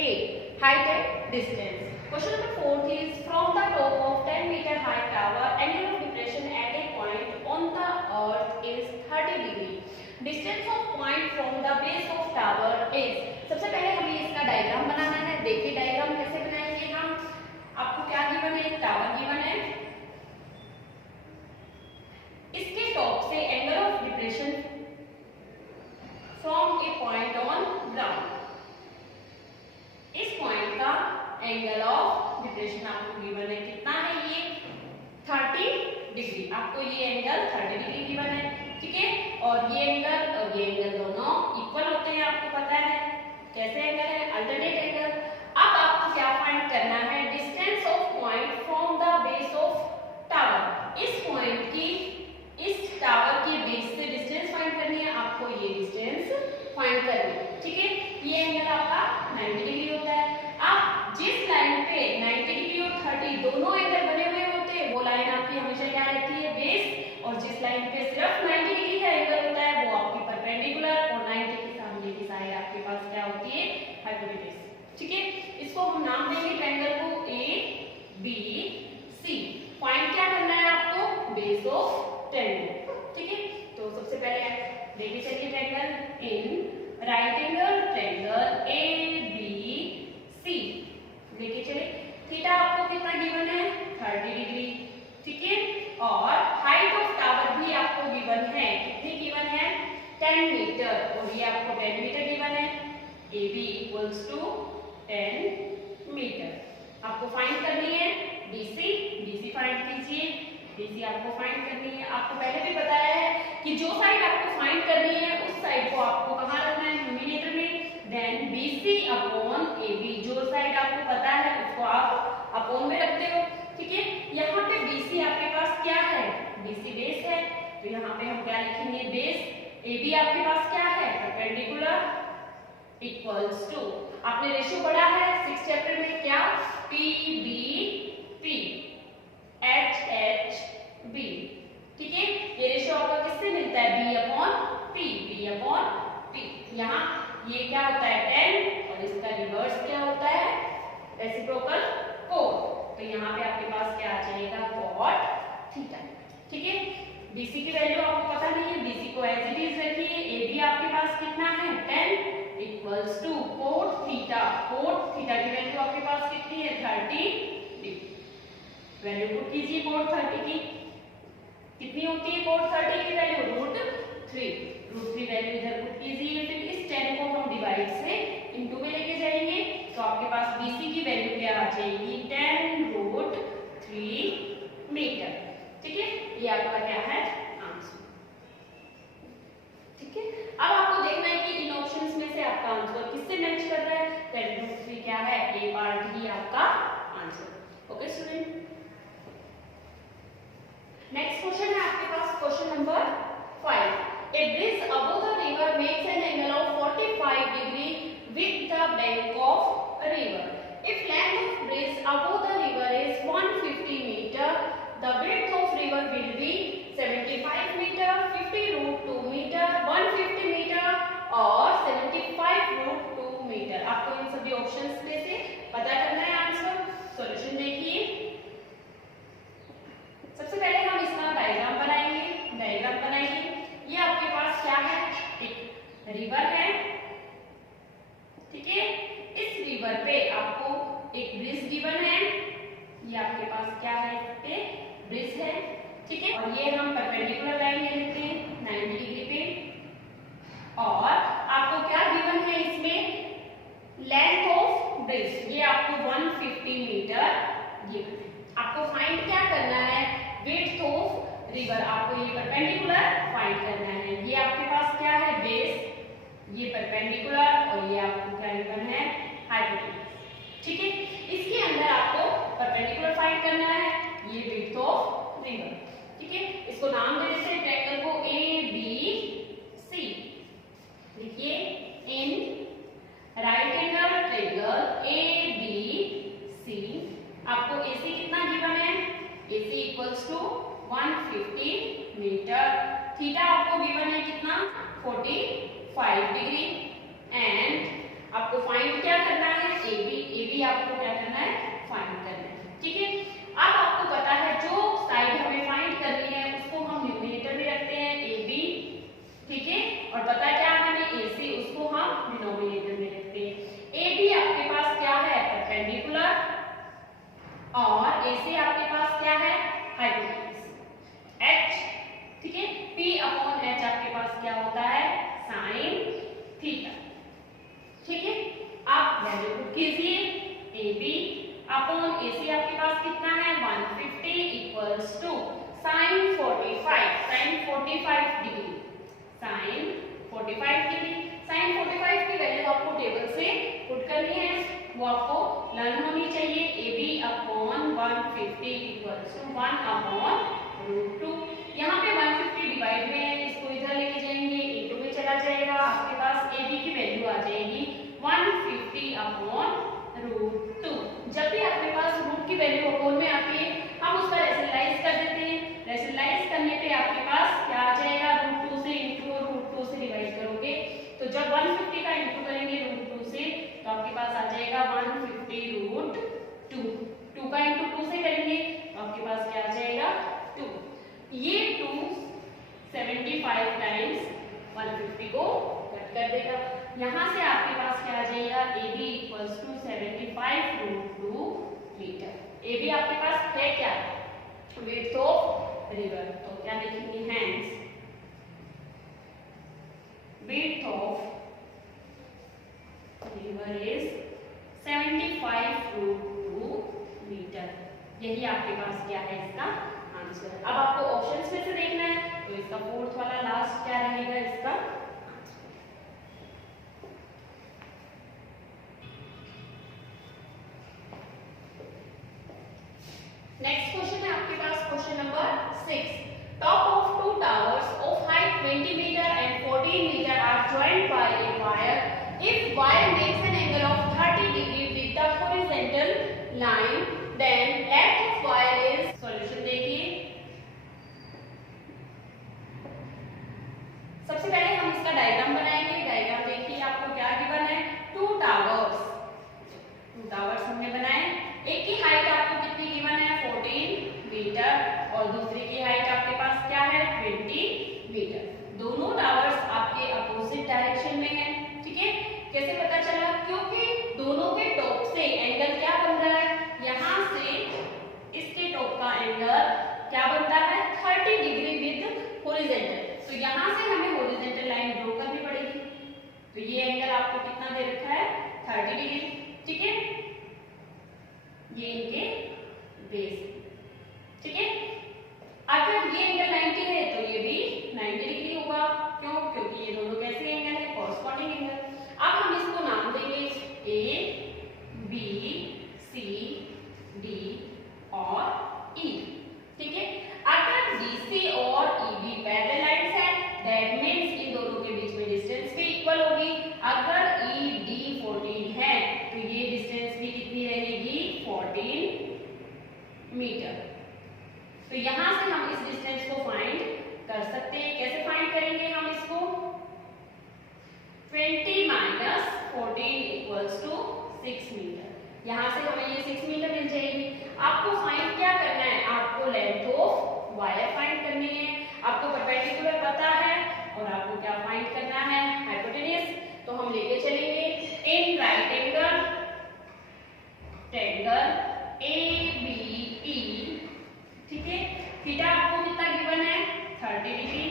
8. Height and distance. Question number 4 is from the top of 10-meter high tower, angle of depression at a point on the earth is 30 degree. Distance of point from the base of tower is. सबसे पहले हमें इसका diagram बनाना है. देखिए diagram कैसे बनाएंगे हम. आपको क्या गिवन है? टावर गिवन है. इसके टॉप से angle of depression from A point on ground. इस पॉइंट का एंगल ऑफ डिप्रेशन आपको गिवन है. कितना है ये? 30 डिग्री. आपको ये एंगल 30 डिग्री गिवन है. ठीक है. और ये एंगल और ये एंगल दोनों इक्वल होते हैं. आपको पता है कैसे एंगल है? Alternate angle. अब आपको क्या फाइंड करना है? Distance of point from the base of tower. इस पॉइंट की इस टावर के बेस से डिस्टेंस फाइंड करनी है. आपको ये डिस्टेंस फाइंड करनी है. ठीक है. ये एंगल आपका 90 डिग्री होता है. अब जिस लाइन पे 90 डिग्री और 30 दोनों एंगल बने हुए होते हैं वो लाइन आपकी हमेशा क्या रहती है? बेस. और जिस लाइन पे सिर्फ 90 डिग्री का एंगल होता है वो आपकी परपेंडिकुलर. और 90 के सामने की साइड आपके पास क्या होती है? हाइपोटेन्यूज. ठीक है. इसको हम नाम देंगे ट्रायंगल को ए बी सी. पॉइंट क्या करना है आपको? Base of triangle. ठीक है. तो सबसे पहले देखिए चलिए triangle in right angle triangle A B C लेके चले. थीटा आपको कितना गिवन है? 30 डिग्री. ठीक है. और हाइट ऑफ टावर भी आपको गिवन है. कितनी गिवन है? 10 मीटर. और ये आपको 10 मीटर गिवन है. A B equals to 10 metre. आपको फाइंड करनी है बीसी. बीसी फाइंड कीजिए. बीसी आपको फाइंड करनी है. आपको पहले भी बताया है कि जो साइड आपको फाइंड करनी है उस साइड को आपको कहाँ रखना है? न्यूमरेटर में. Then BC upon AB. जो साइड आपको पता है उसको आप अपॉन में रखते हो. ठीक है. यहाँ पे BC आपके पास क्या है? BC बेस है. तो यहाँ पे हम क्या लिखेंगे? बेस. AB आपके पास क्या है? Perpendicular equals to. आपने रेशियो पढ़ा है 6th चैप्टर में क्या? PBP HHB. ठीक है. ये रेशियो आपका किससे मिलता है? B upon P. B upon P. यहाँ ये क्या होता है? 10 और इसका रिवर्स क्या होता है? Reciprocal cot. तो यहाँ पे आपके पास क्या आ जाएगा? cot theta. ठीक है. BC की वैल्यू आपको पता नहीं है. BC को एज इट इज रखिए. AB आपके पास कितना है? 10 equals to cot theta. cot theta की वैल्यू आपके पास कितनी है? 30 डिग्री. वैल्यू पुट कीजिए cot 30 की. कितनी होती है cot 30 की वैल्यू? √3. √3 वैल्यू इधर पुट कीजिए. फिर इस 10 को हम डिवाइड से इनटू में लेके जाएंगे. तो आपके पास BC की वैल्यू क्या आ जाएगी? 10√3 मीटर. ठीक है. ये आपका क्या है? आंसर. ठीक है. अब आपको देखना है कि इन ऑप्शंस में से आपका आंसर किससे मैच कर रहा है. 10√3 क्या है? ए पार्ट ही आपका answer. Okay student. Next question है आपके पास question number 5. A bridge above the river makes an angle of 45 degree with the bank of a river. If length of bridge above the river is 150 meter, the width of river will be 75 meter, 50√2 meter, 150 meter और 75√2 meter. आपको इन सभी options में से पता करना है answer. Solution देखिए. सबसे पहले हम इसका डायग्राम बनाएंगे. डायग्राम बनाएंगे. ये आपके पास क्या है? एक रिवर है. ठीक है. इस रिवर पे आपको एक ब्रिज गिवन है. ये आपके पास क्या है? एक ब्रिज है. ठीक है. और ये हम परपेंडिकुलर लाइन ले लेते हैं 90 डिग्री पे. और आपको क्या गिवन है इसमें? Length of bridge. ये आपको 150 मीटर गिवन है. आपको फाइंड क्या करना है? Width of river. आपको ये परपेंडिकुलर फाइंड करना है. ये आपके पास क्या है? बेस. ये परपेंडिकुलर और ये आपको क्या गिवन है? हाइपोटेन्यूज. ठीक है. इसके अंदर आपको परपेंडिकुलर फाइंड करना है. ये विड्थ ऑफ रिवर. ठीक है. इसको नाम दे देते हैं ट्रायंगल को ABC. देखिए in right angle triangle ABC. आपको AC कितना गिवन है? AC equals to 150 metre. Theta आपको गिवन है कितना? 45 डिग्री. एंड आपको फाइंड क्या करना है, ए बी आपको क्या करना है, फाइंड करना है। ठीक है, अब आपको पता है जो साइड हमें फाइंड करनी है उसको हम न्यूमरेटर में रखते हैं ए बी, ठीक है, और पता क्या है हमें ए सी, उसको हम डिनोमिनेटर में रखते हैं। ए बी आपके पास क्या है, परपेंडिकुलर, और ए सी आपके पास क्या है, हाइपोटेन्यूज, एच, ठीक है, पी अपॉन एच आपके पास क्या होता है, साइन थीटा। ठीक है, आप वैल्यू पुट कीजिए, ए बी अपॉन ए सी आपके पास कितना है, 150 equals to sine 45 degree, sine 45 degree. Sine 45 की वैल्यू आपको टेबल से पुट करनी है, वो आपको लर्न होनी चाहिए। A B upon 150 equals to 1 upon √2। यहाँ पे 150 डिवाइड में है, इसको इधर लेके जाएंगे, इनटू में चला जाएगा, आपके पास ए बी की वैल्यू आ जाएगी 150 अपॉन √2। जब भी आपके पास रूट की वैल्यू अपॉन में आती है हम उसका रेशनलाइज कर देते हैं। रेशनलाइज करने पे आपके पास क्या आ जाएगा, √2 से इंटू और √2 से डिवाइड करोगे तो जब 150 का इंटू करेंगे √2 से तो आपके पास आ जाएगा 150 √2। 2 का इंटू 2 से करेंगे तो आपके पास क्या आ जाएगा, 2। ये 2 75 टाइम्स 150 को कट कर देगा। यहाँ से आपके पास क्या आ जाएगा, A B equals to 75 √2 metre. A B आपके पास है क्या, विड्थ ऑफ रिवर, तो क्या लिखेंगे, hence width of river is 75 √2 metre. यही आपके पास क्या है, इसका आंसर। अब आपको ऑप्शंस में से देखना है तो इसका फोर्थ वाला लास्ट क्या रहेगा, इसका नेक्स्ट क्वेश्चन है आपके पास, question number 6। Top of two towers of height 20 metre and 14 metre are joined by a wire. If wire makes an angle of 30 degree with the horizontal line then length of wire is. Solution देखिए, सबसे पहले हम इसका diagram बनाएंगे। Diagram देखिए, आपको क्या given है, टू टावर्स हमने बनाए। एक की हाइट आपको कितनी गिवन है, 14 मीटर, और दूसरी की हाइट आपके पास क्या है, 20 मीटर। दोनों टावर्स आपके अपोजिट डायरेक्शन में है। ठीक है, कैसे पता चला, क्योंकि दोनों के टॉप से एंगल क्या बन रहा है, यहाँ से इसके टॉप का एंगल क्या बनता है, 30 डिग्री विद हॉरिजॉन्टल। तो यहाँ से हमें हॉरिजॉन्टल लाइन ड्रॉ करनी पड़ेगी। तो ये एंगल आपको कितना दे रखा है, 30 डिग्री। ठीक है, ये इनके बेस। ठीक है, अगर ये एंगल 90 है तो ये भी 90 डिग्री होगा। क्यों, क्योंकि ये दोनों कैसे एंगल है, कॉरस्पॉन्डिंग एंगल। अब हम इसको नाम देंगे ए बी सी डी और ई। ठीक है, अगर BC और EB पैरेलल लाइंस हैं दैट मींस इन दोनों के बीच में डिस्टेंस भी इक्वल होगी। अगर ED 14 है तो ये डिस्टेंस भी कितनी रहेगी, 14 मीटर। तो यहां से हम इस डिस्टेंस को फाइंड कर सकते हैं। कैसे फाइंड करेंगे हम इसको, 20 माइनस 14 इक्वल्स टू 6 मीटर। यहां से हमें ये 6 मीटर मिल जाएगी। आपको फाइंड क्या करना है, आपको लेंथ ऑफ वायर फाइंड करनी है। आपको परपेंडिकुलर पता है और आपको क्या फाइंड करना है, हाइपोटेन्यूज। तो हम लेके चलेंगे इन राइट एंगल ट्रायंगल ABE। ठीक है, थीटा आपको कितना गिवन है, 30 डिग्री।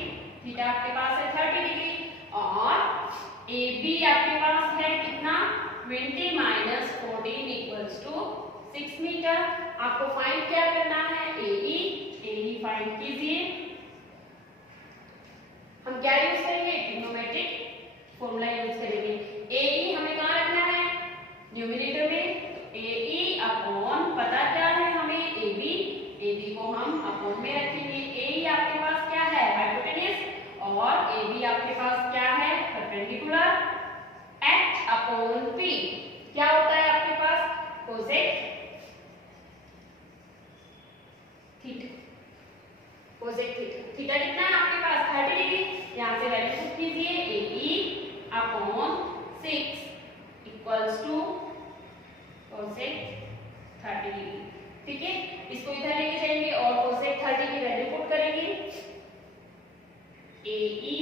थीटा आपके पास है 30 डिग्री और AB आपके पास है कितना, 20 माइनस 14 इक्वल्स टू 6 मीटर। आपको फाइंड क्या करना है, AE फाइंड कीजिए। हम क्या यूज करेंगे, ट्रिग्नोमेट्रिक फॉर्मूला यूज करेंगे। AE हमें कहाँ रखना है, न्यूमरेटर में। AE अपॉन पता क्या है हमें, AB को हम अपॉन में रखेंगे। AE आपके पास क्या है, हाइपोटेन्यूज, और AB आपके पास क्या है, परपेंडिकुलर। H अपॉन P क्या होता है आपके पास, cosec theta. Cosec theta, theta कितना है आपके पास, 30 डिग्री। यहाँ से वैल्यू पुट कीजिए, AE upon 6 equals to cosec 30 degree. ठीक है, इसको इधर लेके जाएंगे और कोसेक 30 की वैल्यू पुट करेंगे AE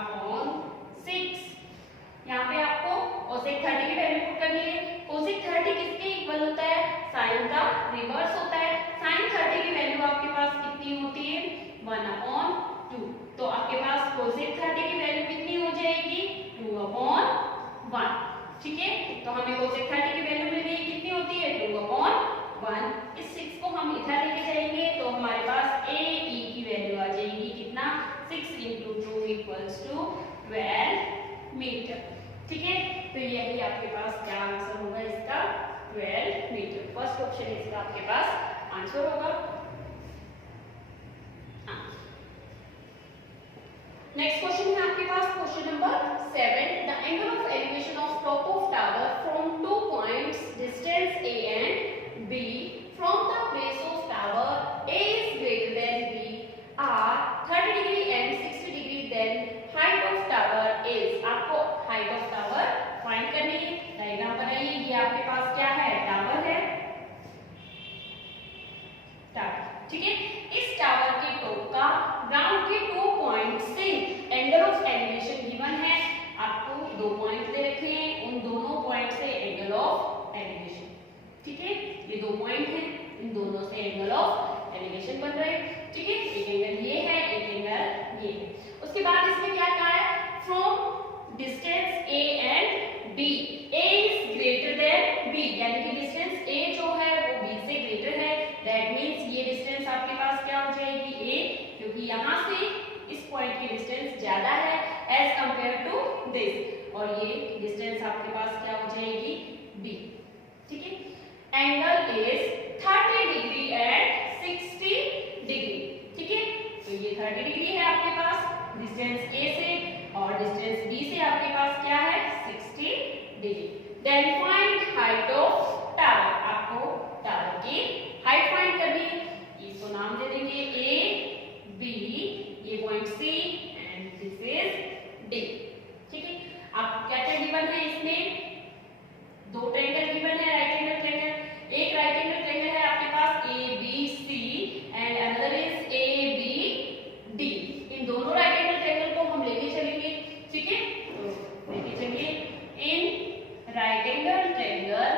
अपॉन 6। यहाँ पे आपको कोसेक 30 की वैल्यू पुट करनी है। कोसेक 30 किसके इक्वल होता है? साइन का रिवर्स होता है। साइन 30 की वैल्यू आपके पास कितनी होती है? 1/2। तो आपके पास कोसेक 30 की वैल्यू कितनी हो जाएगी? 2/1। ठीक है, तो हमें कोसेक 30 की वैल्यू मिल गई, कितनी होती है? 2/1। इस 6 को हम इधर लेके जाएंगे तो हमारे पास AE की वैल्यू आ जाएगी कितना? 6 × 2 = 12 मीटर। ठीक है, तो यही आपके पास क्या आंसर होगा इसका? 12 मीटर। फर्स्ट ऑप्शन इसका आपके पास आंसर होगा। नेक्स्ट क्वेश्चन है आपके पास question number 7। The angle of elevation of top of tower from 2 points distance A and B from the base of tower A is greater than B are 30 degree and 60 degree, then height of tower is। आपको height of tower find करनी है। Diagram बनाइए। ये आपके पास क्या है? Tower है। टावर, ठीक है। इस टावर के टॉप का ग्राउंड के 2 पॉइंट से एंगल ऑफ एलिवेशन गिवन है। आपको 2 पॉइंट दे रखे हैं, उन दोनों पॉइंट से एंगल ऑफ एलिवेशन। ठीक है, ये 2 पॉइंट हैं, इन दोनों से एंगल ऑफ एलिवेशन बन रहे हैं। ठीक है, एक एंगल ये है, एक एंगल ये है। उसके बाद इसमें क्या कहा है? From distance A and B, A is greater than B, यानी कि डिस्टेंस A जो है वो B से ग्रेटर है। दैट मींस ये डिस्टेंस आपके पास क्या हो जाएगी? A, क्योंकि यहाँ से इस पॉइंट की डिस्टेंस ज्यादा है एज कंपेयर टू दिस, और ये डिस्टेंस आपके पास क्या हो जाएगी? B। ठीक है, angle is 30 degree and 60 degree. ठीक है, तो ये 30 डिग्री है आपके पास डिस्टेंस A से, और डिस्टेंस B से आपके पास क्या है? 60 degree. Then find height of tower. आपको टावर की हाइट फाइंड करनी है। इसको नाम दे देंगे A, B, ये point C and this is D। ठीक है, आपको क्या क्या गिवन है? इसमें 2 ट्रायंगल गिवन है, राइट एंगल ट्रायंगल। एक राइट एंगल ट्रायंगल है आपके पास ABC and another is ABD। इन दोनों राइट एंगल ट्रायंगल को हम लेके चलेंगे। ठीक है, तो लेके चलिए इन राइट एंगल ट्रायंगल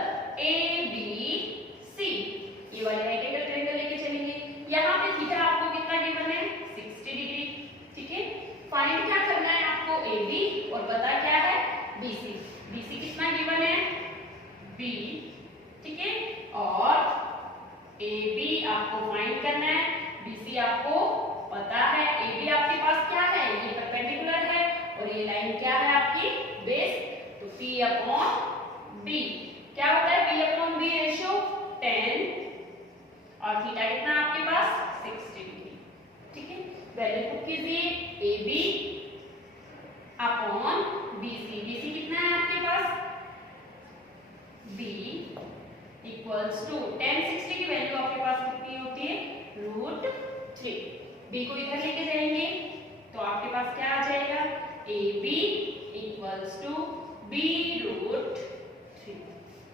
ABC, ये वाले राइट एंगल ट्रायंगल लेके चलेंगे। यहाँ पे थीटा आपको कितना गिवन है? 60 डिग्री। ठीक है, फाइंड क्या करना है आपको? AB और पता क्या है? BC। BC कितना गिवन है? B। ठीक है, और AB आपको फाइंड करना है। BC आपको पता है। AB आपके पास क्या है? ये परपेंडिकुलर है, और ये लाइन क्या है आपकी? बेस। तो P/B क्या होता है? P/B रेशियो 10, और थीटा कितना आपके पास? 60 डिग्री। ठीक है, वैल्यू पुट कीजिए AB अपॉन BC। BC कितना है आपके पास? B इक्वल्स टू 10, 60 की वैल्यू आपके पास कितनी होती है? √3। B को इधर लेके जाएंगे तो आपके पास क्या आ जाएगा? AB equals to B√3।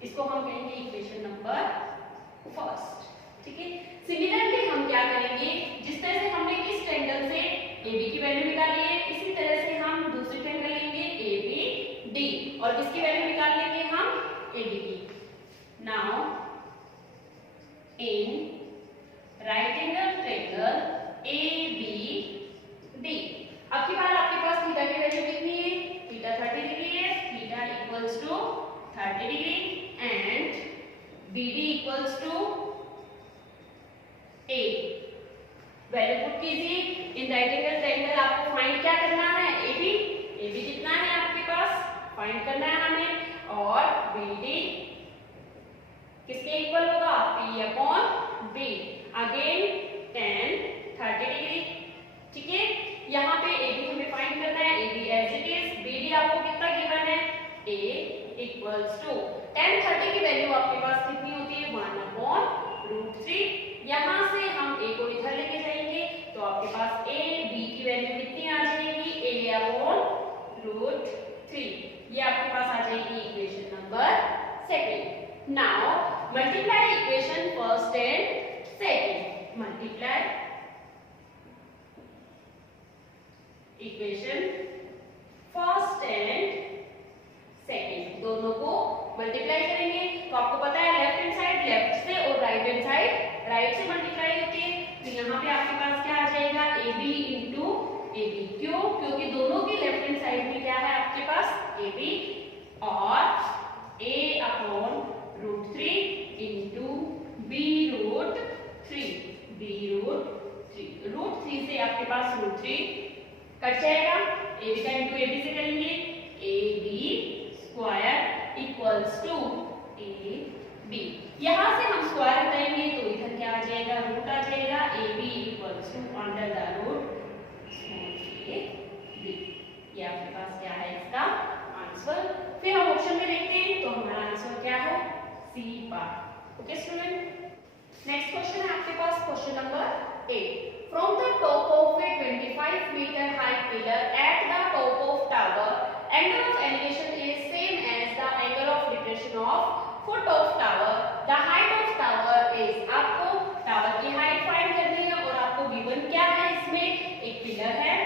इसको हम कहेंगे इक्वेशन नंबर 1। ठीक है, सिमिलरली हम क्या करेंगे? जिस तरह से हमने इस ट्रायंगल से AB की वैल्यू निकाली है, इसी तरह से हम दूसरी ट्रायंगल लेंगे ABD, और किसकी वैल्यू निकाल लेंगे हम? AD की। Now in right angle triangle ABD, अब की बार आपके पास थीटा की वैल्यू कितनी है? थीटा 30 डिग्री है। Theta equals to 30 degree and BD equals to A। Value put कीजिए इन राइट एंगल ट्रायंगल। आपको फाइंड क्या करना है? AB। AB कितना है आपके पास? फाइंड करना है हमें, और BD किसके इक्वल होगा? P/B। Again 10, 30 degree. ठीक है, यहाँ पे AB हमें फाइंड करना है। AB as it is. BD आपको कितना गिवन है? A इक्वल्स टू 10, 30 की वैल्यू आपके पास कितनी होती है? 1/√3। यहाँ से हम A को इधर लेके जाएंगे तो आपके पास AB की वैल्यू कितनी आ जाएगी? A/√3। ये आपके पास आ जाएगी equation multiply equation first and second, multiply equation first and second, दोनों को मल्टीप्लाई करेंगे। तो आपको पता है लेफ्ट हैंड साइड लेफ्ट से और राइट हैंड साइड राइट से मल्टीप्लाई होती है। तो यहाँ पे आपके पास क्या आ जाएगा, A B into A B. क्यों? क्योंकि दोनों की लेफ्ट हैंड साइड में क्या है आपके पास ए बी, और A upon root 3 into B root 3, B root 3। Root 3 से आपके पास रूट 3 कट जाएगा, ए बी का इंटू ए बी से करेंगे, A B square equals to A B. यहां से हम स्क्वायर हटाएंगे तो इधर क्या आ जाएगा, रूट आ जाएगा, A B equals to under the root A B. ये आपके पास क्या है इसका आंसर। फिर हम ऑप्शन में देखते हैं तो हमारा आंसर क्या है, C part. Okay student, next question है आपके पास question number 8। From the top of a 25-meter high pillar at the top of tower, angle of elevation is same as the angle of depression of foot of tower. The height of tower is, आपको tower की height find करनी है और आपको given क्या है, इसमें एक पिलर है,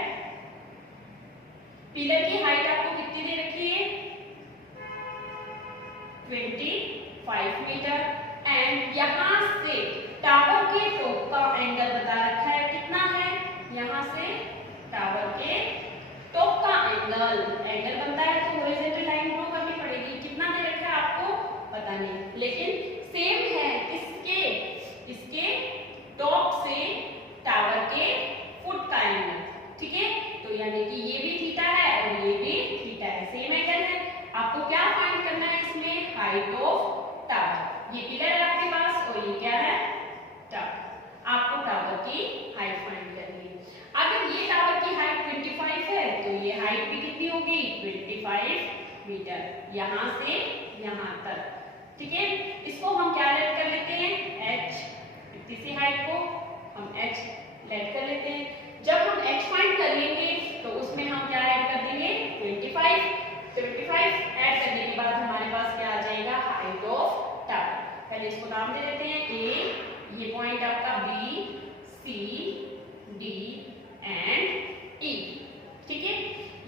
पिलर की हाइट आपको कितनी दे रखी है, 25 मीटर, एंड यहाँ से टावर के टॉप का एंगल बता रखा है, कितना है, यहाँ से टावर के टॉप का एंगल बनता है तो हॉरिजॉन्टल लाइन ड्रॉ करनी पड़ेगी। कितना दे रखा है आपको पता नहीं, लेकिन सेम है इसके टॉप से टावर के फुट का एंगल, ठीक है। तो यानी कि ये भी थीटा है और ये भी थीटा है, सेम एंगल है। आपको क्या फाइंड करना है इसमें, हाइट ऑफ टावर। ये पिलर है आपके पास और ये क्या है, टावर। आपको टावर की हाइट फाइंड करनी है। अगर ये टावर की हाइट 25 है तो ये हाइट भी कितनी होगी, 25 मीटर, यहां से यहां तक, ठीक है। इसको हम क्या लेट कर लेते हैं, h, इतनी सी हाइट को हम h लेट कर लेते हैं। जब हम h फाइंड कर लेंगे तो उसमें हम क्या ऐड कर देंगे, 25 ऐड करने के बाद हमारे पास क्या आ जाएगा, हाइट ऑफ टावर। पहले इसको नाम दे देते हैं ए, ये पॉइंट आपका बी, सी, डी एंड ई, ठीक है।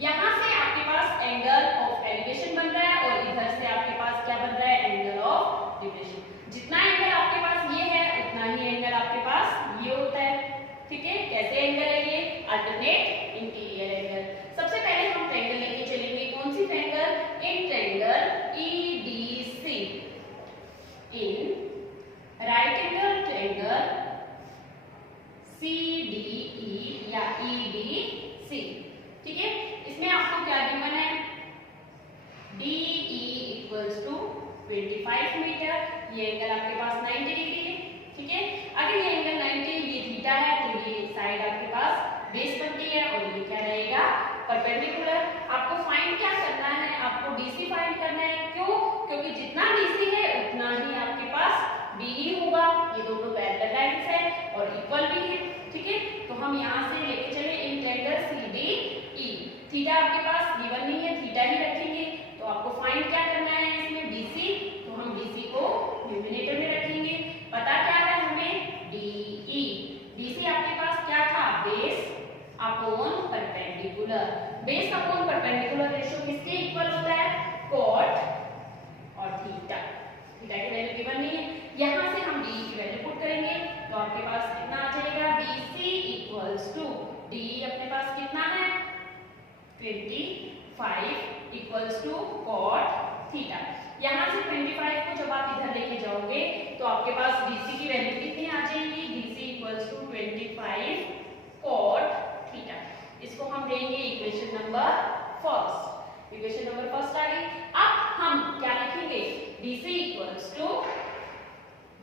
यहां से आपके पास एंगल ऑफ एलिवेशन बन रहा है और इधर से आपके पास क्या बन रहा है, एंगल ऑफ डिप्रेशन। जितना एंगल आपके पास ये है उतना ही एंगल आपके पास ये होता है, ठीक है। कैसे एंगल है ये, अल्टरनेट इंटीरियर एंगल। सबसे पहले हम ट्रायंगल लेके चलेंगे, कौन सी triangle, in triangle EDC, in right angle triangle CDE या ईडीसी, ठीक है। इसमें आपको क्या गिवन है, डीई इक्वल्स टू 25 मीटर, ये एंगल आपके पास 90 डिग्री है, ठीक है। अगर ये एंगल 90, ये थीटा है तो ये साइड आपके पास बेस बनती है और ये क्या रहेगा, परपेंडिकुलर। आपको फाइंड क्या करना है, आपको डीसी फाइंड करना है। क्यों? क्योंकि जितना डीसी है उतना ही आपके पास डीई होगा। ये दोनों पैरेलल लाइंस है और इक्वल भी है, ठीक है। तो हम यहाँ से लेके चले इन ट्रायंगल सीडीई। थीटा आपके पास गिवन नहीं है, थीटा ही रखेंगे। तो आपको फाइंड क्या करना है इसमें, डीसी। तो हम डीसी को न्यूमरेटर में रखेंगे। पता क्या है हमें, डीई। डीसी आपके पास क्या था, base upon perpendicular. Base upon perpendicular ratio किसके इक्वल होता है, कॉट और थीटा। थीटा की वैल्यू गिवन नहीं है, यहां से हम डी की वैल्यू पुट करेंगे तो आपके पास कितना आ जाएगा, डीसी इक्वल्स टू, डी अपने पास कितना है 25 इक्वल्स टू कॉट थीटा। यहां से 25 को जब आप इधर लेके जाओगे तो आपके पास डीसी की वैल्यू कितनी आ जाएगी, DC equals to 25 cot theta. इसको हम देंगे equation number first. Equation number first आ गई। अब हम क्या लिखेंगे, डीसी इक्वल्स टू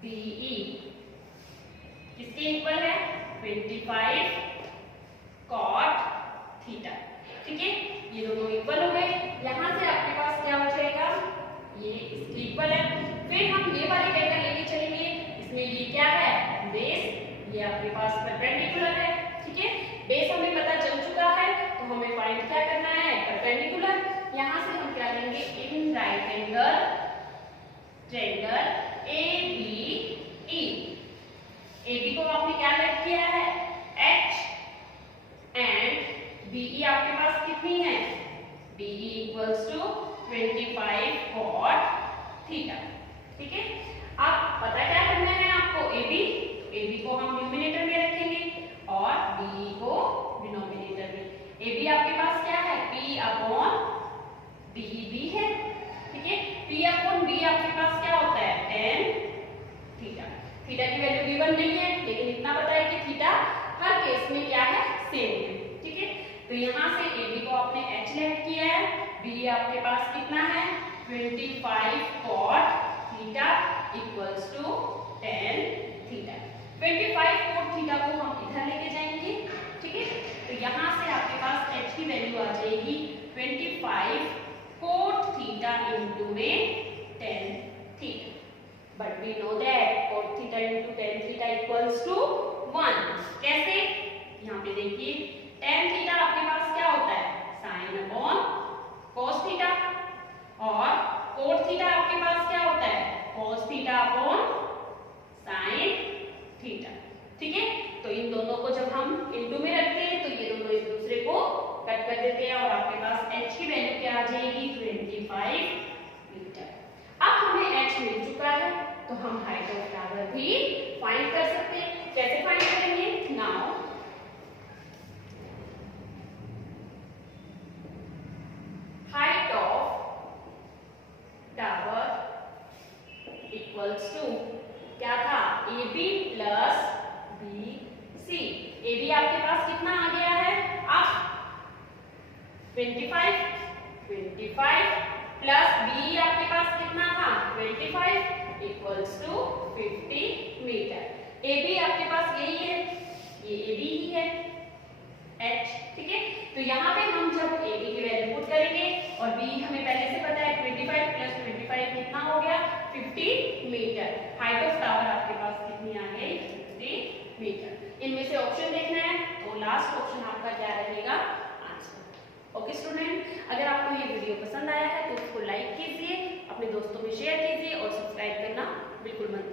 डीई किसके इक्वल है, 25 कॉट थीटा, ठीक है। ये दोनों इक्वल हो गए। यहां से आपके पास क्या हो जाएगा, ये इसके इक्वल है। फिर हम ये वाली ट्रायंगल लेके चलेंगे, इसमें ये क्या है, बेस, ये आपके पास परपेंडिकुलर है, ठीक है। बेस हमें पता चल चुका है तो हमें फाइंड क्या करना है, परपेंडिकुलर। यहां से हम क्या लेंगे, in right angle triangle A B theta की वैल्यू गिवन नहीं है, लेकिन इतना पता है कि थीटा हर केस में क्या है, सेम है। ठीक है, तो यहाँ से AB को आपने H लेट किया है, B आपके पास कितना है 25 cot थीटा equals to 10 theta. 25 cot theta को हम इधर लेके जाएंगे। ठीक है, तो यहाँ से आपके पास H की वैल्यू आ जाएगी 25 cot थीटा इनटू में 10 theta. But we know that cot theta into 10 theta equals to 1। कैसे? यहाँ पे देखिए tan थीटा आपके पास क्या होता है, sin अपॉन cos थीटा, और cot थीटा आपके पास क्या होता है, cos theta upon sin theta. ठीक है, तो इन दोनों को जब हम इनटू में रखते हैं तो ये दोनों एक दूसरे को कट कर देते हैं और आपके पास h की वैल्यू क्या आ जाएगी 25 मीटर। अब हमें h मिल चुका है तो हम हाइट ऑफ टावर भी फाइंड कर सकते हैं। कैसे फाइंड करेंगे? Now height of tower equals to क्या था, AB plus BC। AB आपके पास कितना आ गया है, अब 25 प्लस B आपके पास कितना था 25 इक्वल्स टू 50 मीटर। AB आपके पास यही है, ये AB ही है H। ठीक है, तो यहाँ पे हम जब AB की वैल्यू पुट करेंगे और B हमें पहले से पता है 25 प्लस 25 कितना हो गया 50 मीटर। हाइट ऑफ टावर आपके पास कितनी आ गई 50 मीटर। इनमें से ऑप्शन देखना है तो लास्ट ऑप्शन आपका क्या रहेगा, आंसर। ओके स्टूडेंट, अगर आपको ये वीडियो पसंद आया है तो उसको लाइक कीजिए, अपने दोस्तों में शेयर कीजिए और सब्सक्राइब करना बिल्कुल मत